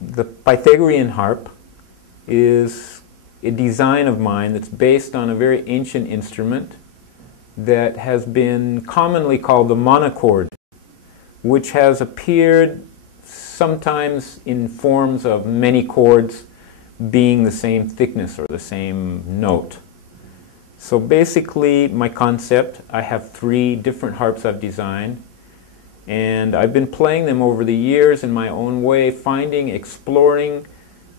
The Pythagorean harp is a design of mine that's based on a very ancient instrument that has been commonly called the monochord, which has appeared sometimes in forms of many chords being the same thickness or the same note. So basically, my concept, I have 3 different harps I've designed, and I've been playing them over the years in my own way, exploring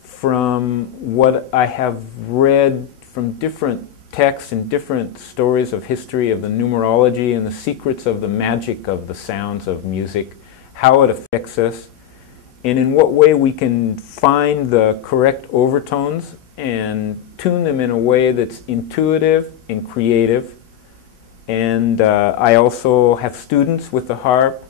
from what I have read from different texts and different stories of history of the numerology and the secrets of the magic of the sounds of music, how it affects us, and in what way we can find the correct overtones and tune them in a way that's intuitive and creative. And I also have students with the harp,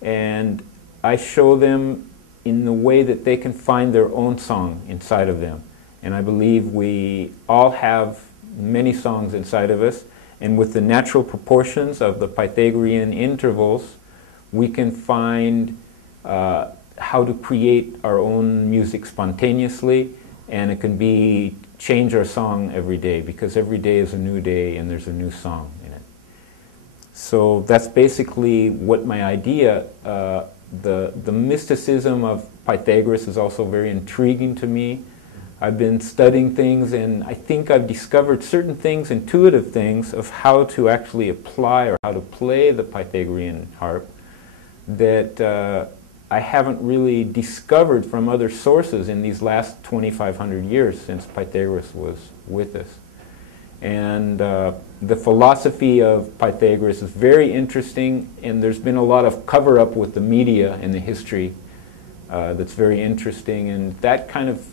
and I show them in the way that they can find their own song inside of them. And I believe we all have many songs inside of us, and with the natural proportions of the Pythagorean intervals, we can find how to create our own music spontaneously, and it can be change our song every day, because every day is a new day and there's a new song in it. So that's basically what my idea. The mysticism of Pythagoras is also very intriguing to me. I've been studying things, and I think I've discovered certain things, intuitive things, of how to actually apply or how to play the Pythagorean harp that I haven't really discovered from other sources in these last 2,500 years since Pythagoras was with us. And the philosophy of Pythagoras is very interesting, and there's been a lot of cover-up with the media and the history that's very interesting, and that kind of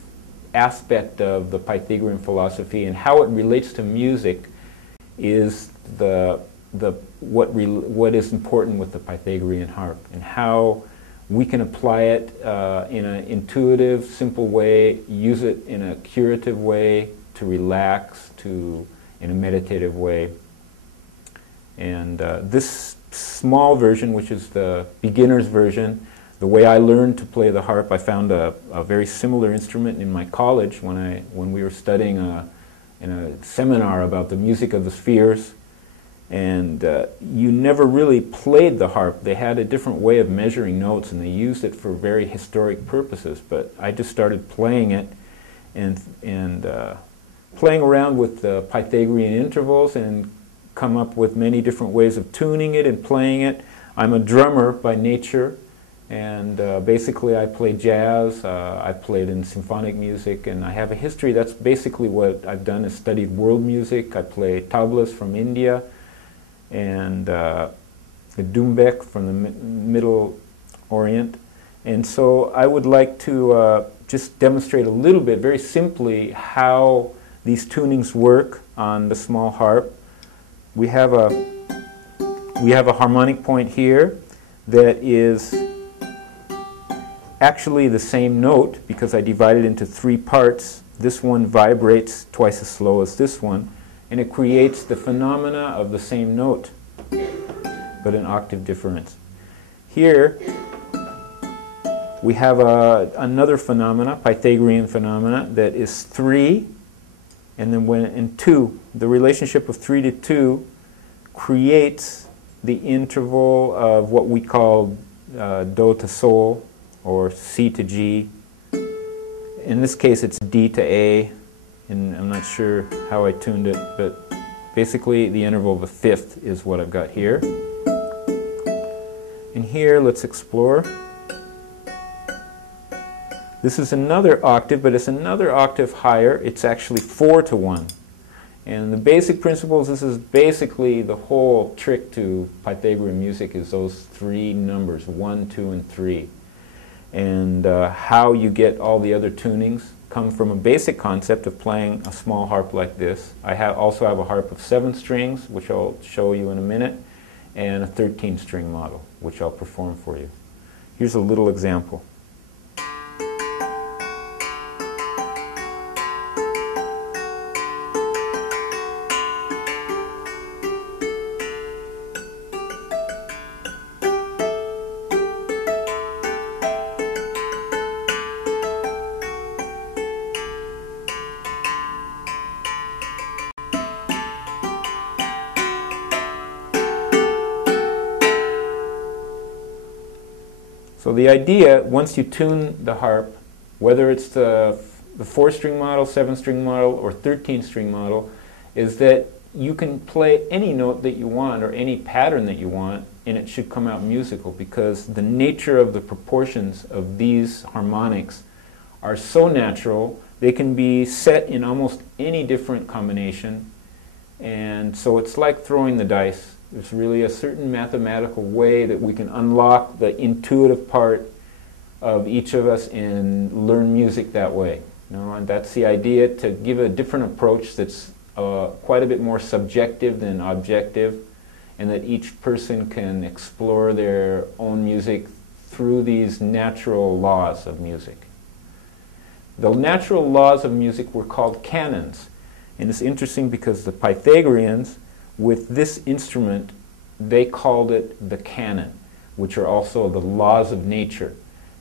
aspect of the Pythagorean philosophy and how it relates to music is what is important with the Pythagorean harp, and how we can apply it in an intuitive, simple way, use it in a curative way, to relax, in a meditative way. And this small version, which is the beginner's version, the way I learned to play the harp, I found a very similar instrument in my college when we were studying in a seminar about the music of the spheres. And you never really played the harp. They had a different way of measuring notes, and they used it for very historic purposes. But I just started playing it and playing around with the Pythagorean intervals and come up with many different ways of tuning it and playing it. I'm a drummer by nature, and basically I play jazz. I played in symphonic music, and I have a history. That's basically what I've done, is studied world music. I play tablas from India, and the doumbek from the Middle Orient. And so I would like to just demonstrate a little bit, very simply, how these tunings work on the small harp. We have a harmonic point here that is actually the same note, because I divide it into 3 parts. This one vibrates twice as slow as this one, and it creates the phenomena of the same note, but an octave difference. Here we have another phenomena, Pythagorean phenomena, that is 3, and then when in 2, the relationship of 3 to 2 creates the interval of what we call Do to Sol, or C to G. In this case it's D to A, and I'm not sure how I tuned it, but basically the interval of a fifth is what I've got here. And here, let's explore. This is another octave, but it's another octave higher. It's actually 4 to 1. And the basic principles, this is basically the whole trick to Pythagorean music, is those 3 numbers, 1, 2, and 3. And how you get all the other tunings come from a basic concept of playing a small harp like this. I also have a harp of 7 strings, which I'll show you in a minute, and a 13-string model, which I'll perform for you. Here's a little example. So the idea, once you tune the harp, whether it's the 4-string model, 7-string model, or 13-string model, is that you can play any note that you want or any pattern that you want, and it should come out musical, because the nature of the proportions of these harmonics are so natural. They can be set in almost any different combination, and so it's like throwing the dice. There's really a certain mathematical way that we can unlock the intuitive part of each of us and learn music that way. And that's the idea, to give a different approach that's quite a bit more subjective than objective, and that each person can explore their own music through these natural laws of music. The natural laws of music were called canons, and it's interesting because the Pythagoreans, with this instrument, they called it the canon, which are also the laws of nature.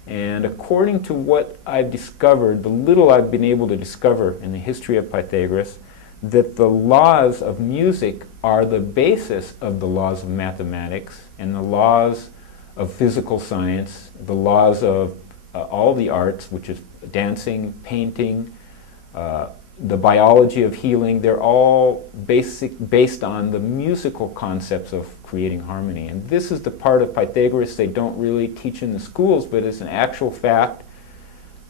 And according to what I've discovered, the little I've been able to discover in the history of Pythagoras, that the laws of music are the basis of the laws of mathematics and the laws of physical science, the laws of all the arts, which is dancing, painting, the biology of healing. They're all based on the musical concepts of creating harmony. And this is the part of Pythagoras they don't really teach in the schools, but it's an actual fact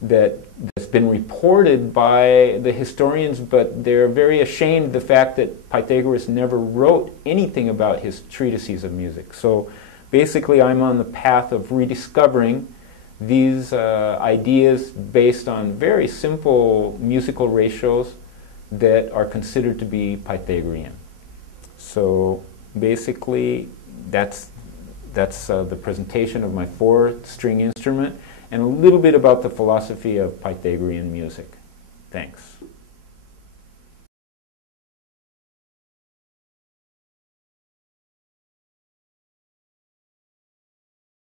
that's been reported by the historians, but they're very ashamed of the fact that Pythagoras never wrote anything about his treatises of music. So basically I'm on the path of rediscovering these ideas based on very simple musical ratios that are considered to be Pythagorean. So basically that's the presentation of my 4-string instrument and a little bit about the philosophy of Pythagorean music. Thanks.